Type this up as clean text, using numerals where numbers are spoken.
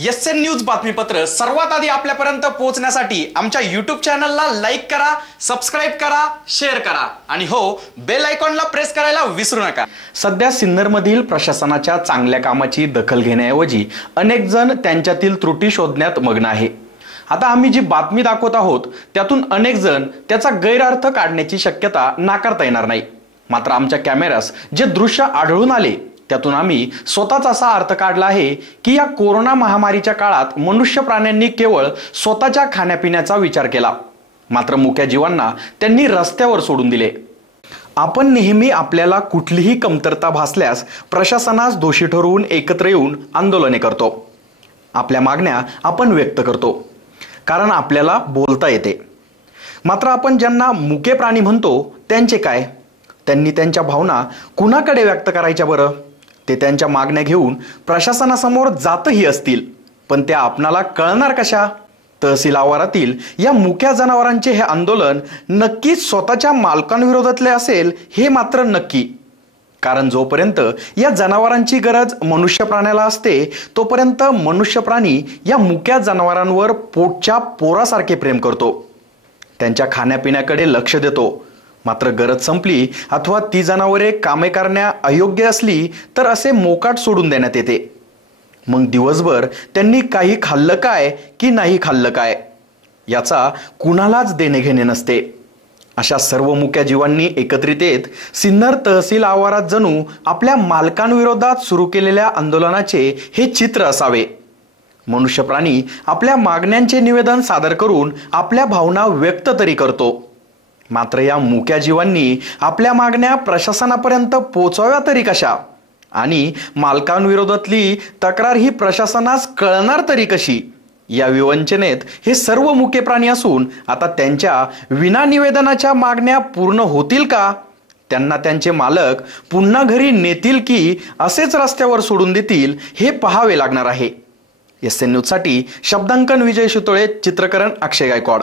SN news बातमीपत्र सर्वात आधी आपल्यापर्यंत पोहोचण्यासाठी आमच्या YouTube चॅनलला लाईक करा, सबस्क्राइब करा, शेअर करा आणि हो बेल आयकॉनला प्रेस करायला विसरू नका। सध्या सिन्नरमधील प्रशासनाच्या चांगल्या कामाची दखल घेण्याऐवजी अनेक जण त्यांच्यातील त्रुटी शोधण्यात मग्न आहे। आता आम्ही जी बातमी दाखवत आहोत त्यातून अनेक जण त्याचा गैरअर्थ काढण्याची शक्यता नाकारता येणार नाही। मात्र आमच्या कॅमेरास जे दृश्य आढळून आले त्यातून आम्ही स्वतःच असा अर्थ काढला आहे की या कोरोना महामारीच्या काळात मनुष्य प्राण्यांनी केवळ स्वतःच्या खाण्यापिण्याचा विचार केला, मात्र मुक्या जीवांना त्यांनी रस्त्यावर सोडून दिले। आपण नेहमी आपल्याला कुठलीही कमतरता भासल्यास प्रशासनास दोषी ठरवून एकत्र येऊन आंदोलने करतो। आपल्या मागण्या आपण व्यक्त करतो कारण आपल्याला बोलता येते। मात्र आपण ज्यांना मुके प्राणी म्हणतो त्यांचे काय? त्यांनी त्यांच्या भावना कुणाकडे व्यक्त करायच्या बरं? ते त्यांच्या मागण्या घेऊन प्रशासनासमोर जातही असतील, पण त्या आपणाला कळणार कशा? तहसील आवारातील या मुक्या जनावरांचे हे आंदोलन नक्कीच स्वतःच्या मालकांविरोधातले असेल हे मात्र नक्की। कारण जोपर्यंत या जनावरांची गरज मनुष्य प्राण्याला असते तोपर्यंत मनुष्य प्राणी या मुक्या जनावरांवर पोटच्या पोरासारखे प्रेम करतो, त्यांच्या खाण्यापिण्याकडे लक्ष देतो। मात्र गरज संपली अथवा ती जनावरे कामे करण्या अयोग्य असली तर असे मोकाट सोडून देण्यात येते। मग दिवसभर त्यांनी काही खाल्लं काय की नाही खाल्लं काय याचा कुणालाच देणे घेणे नसते। अशा सर्व मुक्या जीवांनी एकत्रित येत सिन्नर तहसील आवारात जणू आपल्या मालकांविरोधात सुरू केलेल्या आंदोलनाचे हे चित्र असावे। मनुष्य प्राणी आपल्या मागण्यांचे निवेदन सादर करून आपल्या भावना व्यक्त तरी करतो, मात्र या मुक्या जीवांनी आपल्या मागण्या प्रशासनापर्यंत पोहोचवाव्या तरी कशा? आणि मालकांविरोधातली तक्रार ही प्रशासनास कळणार तरी कशी? या विवंचनेत हे सर्व मुके प्राणी असून आता त्यांच्या विना निवेदनाच्या मागण्या पूर्ण होतील का? त्यांना त्यांचे मालक पुन्हा घरी नेतील की असेच रस्त्यावर सोडून देतील हे पाहावे लागणार आहे। एसएन न्यूज साठी शब्दांकन विजय शितोळे, चित्रकरण अक्षय गायकवाड।